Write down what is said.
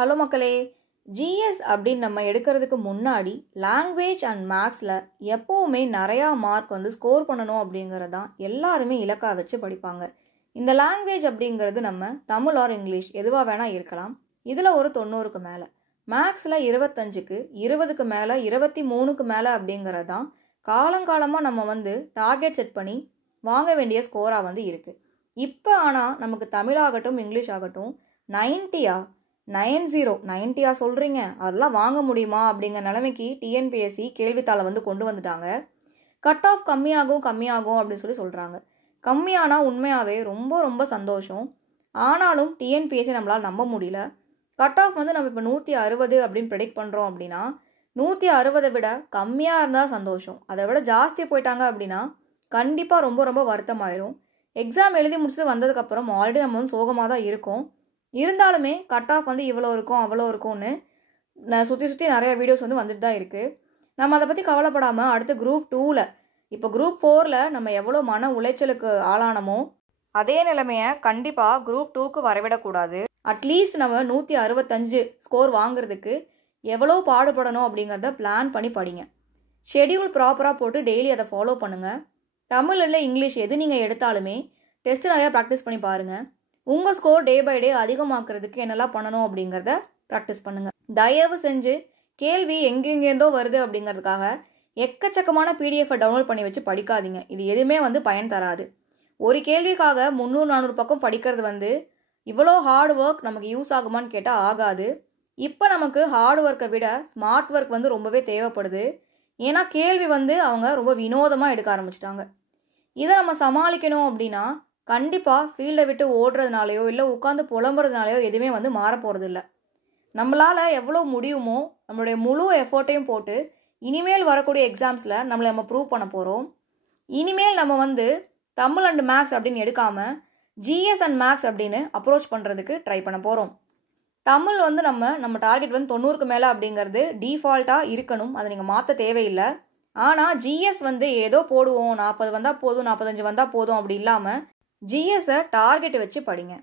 Hello மக்களே, GS அப்படின்னு நம்ம எடுக்கிறதுக்கு முன்னாடி லாங்குவேஜ் அண்ட் மேக்ஸில் எப்போவுமே நிறையா மார்க் ஸ்கோர் பண்ணணும் அப்படிங்கிறது தான் எல்லாருமே இலக்காக வச்சு படிப்பாங்க. இந்த லாங்குவேஜ் அப்படிங்கிறது நம்ம தமிழ் ஆர் இங்கிலீஷ் எதுவாக வேணால் இருக்கலாம். இதில் ஒரு 90க்கு மேலே, மேக்ஸில் 25க்கு 20க்கு மேலே 23க்கு மேலே அப்படிங்கிறது தான் காலங்காலமாக நம்ம டார்கெட் செட் பண்ணி வாங்க வேண்டிய ஸ்கோராக இருக்குது. இப்போ ஆனால் நமக்கு தமிழாகட்டும் இங்கிலீஷ் ஆகட்டும் 90 சொல்கிறீங்க, அதெல்லாம் வாங்க முடியுமா அப்படிங்கிற நிலைமைக்கு டிஎன்பிஎஸ்சி கேள்வித்தாளை கொண்டு வந்துட்டாங்க. கட் ஆஃப் கம்மியாகும் அப்படின்னு சொல்கிறாங்க. கம்மியானால் உண்மையாகவே ரொம்ப ரொம்ப சந்தோஷம். ஆனாலும் டிஎன்பிஎஸ்சி நம்மளால் நம்ப முடியல. கட் ஆஃப் நம்ம இப்போ 160 அப்படின்னு ப்ரெடிக்ட் பண்ணுறோம் அப்படின்னா 160 விட கம்மியாக இருந்தால் சந்தோஷம். அதை விட ஜாஸ்தி போயிட்டாங்க அப்படின்னா கண்டிப்பாக ரொம்ப ரொம்ப வருத்தமாயிரும். எக்ஸாம் எழுதி முடிச்சுட்டு வந்ததுக்கப்புறம் ஆல்ரெடி நம்ம சோகமாக தான் இருக்கும். இருந்தாலுமே கட் ஆஃப் இவ்வளோ இருக்கும் அவ்வளோ இருக்கும்னு சுற்றி நிறைய வீடியோஸ் வந்துட்டு தான் இருக்குது. நம்ம அதை பற்றி கவலைப்படாமல் அடுத்து குரூப் 2ல், இப்போ குரூப் 4ல் நம்ம எவ்வளோ மன உளைச்சலுக்கு ஆளானமோ அதே நிலைமையை கண்டிப்பாக குரூப் 2க்கு வரவிடக்கூடாது. அட்லீஸ்ட் நம்ம 165 ஸ்கோர் வாங்குறதுக்கு எவ்வளோ பாடுபடணும் அப்படிங்கிறத பிளான் பண்ணி படிங்க. ஷெடியூல் ப்ராப்பராக போட்டு டெய்லி அதை ஃபாலோ பண்ணுங்கள். தமிழ் இல்லை இங்கிலீஷ் எது நீங்கள் எடுத்தாலுமே டெஸ்ட்டு நிறையா ப்ராக்டிஸ் பண்ணி பாருங்கள். உங்கள் ஸ்கோர் டே பை டே அதிகமாக்குறதுக்கு என்னெல்லாம் பண்ணணும் அப்படிங்கிறத ப்ராக்டிஸ் பண்ணுங்கள். தயவு செஞ்சு கேள்வி எங்கெங்கேருந்தோ வருது அப்படிங்கிறதுக்காக எக்கச்சக்கமான பிடிஎஃபை டவுன்லோட் பண்ணி வச்சு படிக்காதீங்க. இது எதுவுமே பயன் தராது. ஒரு கேள்விக்காக 300-400 பக்கம் படிக்கிறது இவ்வளோ ஹார்ட் ஒர்க் நமக்கு யூஸ் ஆகுமான்னு கேட்டால் ஆகாது. இப்போ நமக்கு ஹார்ட் ஒர்க்கை விட ஸ்மார்ட் ஒர்க் ரொம்பவே தேவைப்படுது. ஏன்னா கேள்வி அவங்க ரொம்ப வினோதமாக எடுக்க ஆரம்பிச்சிட்டாங்க. இதை நம்ம சமாளிக்கணும் அப்படின்னா கண்டிப்பாக ஃபீல்டை விட்டு ஓடுறதுனாலையோ இல்லை உட்காந்து புலம்புறதுனாலையோ எதுவுமே மாற போகிறது இல்லை. நம்மளால் எவ்வளோ முடியுமோ நம்மளுடைய முழு எஃபோர்ட்டையும் போட்டு இனிமேல் வரக்கூடிய எக்ஸாம்ஸில் நம்ம ப்ரூவ் பண்ண போகிறோம். இனிமேல் நம்ம தமிழ் அண்ட் மேக்ஸ் அப்படின்னு எடுக்காமல் ஜிஎஸ் அண்ட் மேக்ஸ் அப்படின்னு அப்ரோச் பண்ணுறதுக்கு ட்ரை பண்ண போகிறோம். தமிழ் நம்ம டார்கெட் 90க்கு மேலே அப்படிங்கிறது டிஃபால்ட்டாக இருக்கணும். அதை நீங்கள் மாற்ற தேவையில்லை. ஆனால் ஜிஎஸ் ஏதோ போடுவோம், 40 வந்தால் போதும் 45 வந்தால் போதும் அப்படி இல்லாமல் ஜிஎஸ்ஸை டார்கெட் வச்சு படிங்க.